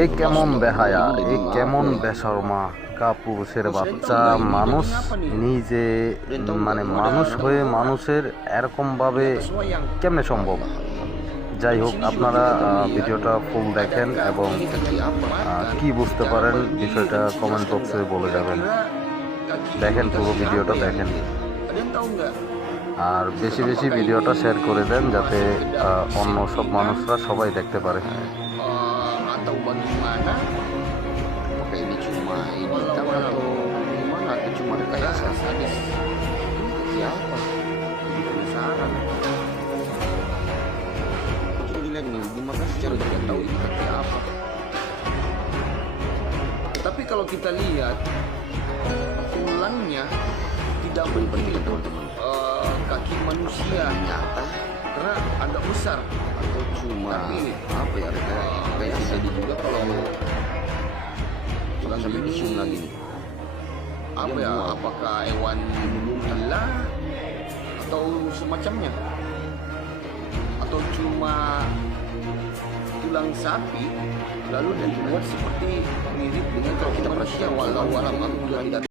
এ কেমন বেহায়া, এ কেমন বেশর্মা কাপুরুষের বাচ্চা। মানুষ নিজে মানে মানুষ হয়ে মানুষের এরকম ভাবে কেমনে সম্ভব? যাই হোক, আপনারা ভিডিওটা ফুল দেখেন এবং কি বুঝতে পারেন বিষয়টা কমেন্ট বক্সে বলে যাবেন। দেখেন, পুরো ভিডিওটা দেখেন আর বেশি বেশি ভিডিওটা শেয়ার করে দেন যাতে অন্য সব মানুষরা সবাই দেখতে পারে। Atau bagaimana? Apakah ini cuma editan atau gimana? Atau cuma rekayasa sadis? Siapa? Jadi penasaran. Coba dilihat nih, dimakan secara tidak tahu ini kaki apa. Tapi kalau kita lihat tulangnya tidak mungkin teman-teman kaki manusia nyata karena agak besar atau cuma apa ya kayak jadi juga kalau sudah sampai dicium lagi nih apa ya apakah hewan gila atau semacamnya atau cuma tulang sapi lalu dibuat seperti mirip dengan kalau kita manusia walau alam aku juga tidak